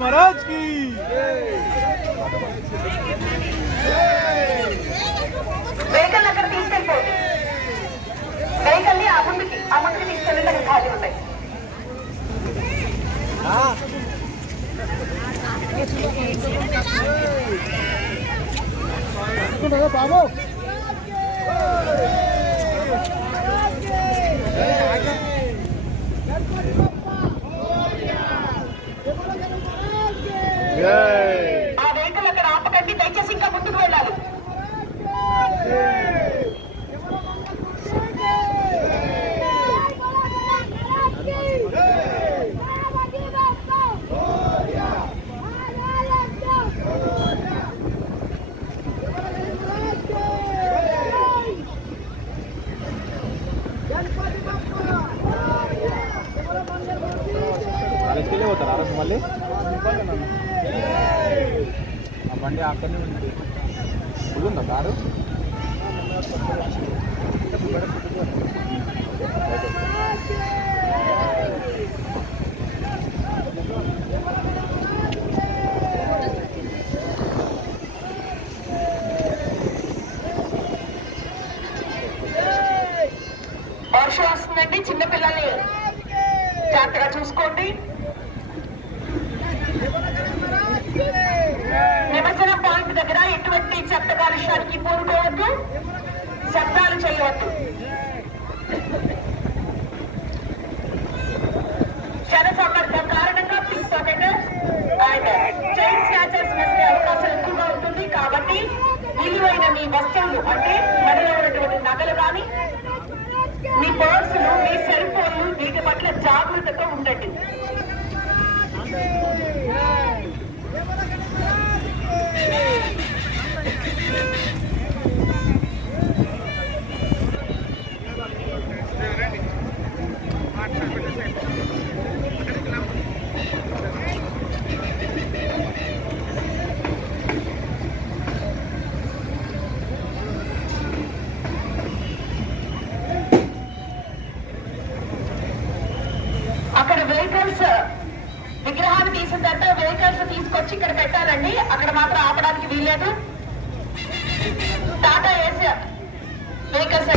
महाराज की। వెహికల్ అక్కడ తీసుకెళ్ళిపోండి. వెహికల్ని ఆ ముందుకి తీసుకెళ్ళి ఖాళీ ఉంటాయి. బాబు ఆ వెహికల్ అక్కడ ఆపకండి, దయచేసి ఇంకా ముందుకు వెళ్ళాలి. పోతారా మళ్ళీ ఆ బండి అక్కడనే ఉంది. ఫుల్ ఉందా కారు? వర్షం వస్తుందండి, చిన్నపిల్లల్ని జాగ్రత్తగా చూసుకోండి. నిమజ్జనం పాయింట్ దగ్గర ఎటువంటి శబ్ద కాలుష్యానికి పూనుకోవద్దు, శబ్దాలు చేయవద్దు. జన సందర్భం కారణంగా pick pocketers and chain snatchers వచ్చే అవకాశం ఎక్కువగా ఉంటుంది. కాబట్టి విలువైన మీ వస్తువులు అంటే మెడలో ఉన్నటువంటి నగలు కానీ, మీ పర్సులు, మీ సెల్ ఫోన్లు, వీటి పట్ల జాగ్రత్తగా ఉండండి. అక్కడ వెహికల్స్ విగ్రహాన్ని తీసిన తర్వాత వెహికల్స్ తీసుకొచ్చి ఇక్కడ పెట్టాలండి. అక్కడ మాత్రం ఆపడానికి వీల్లేదు. Tata AC vehicles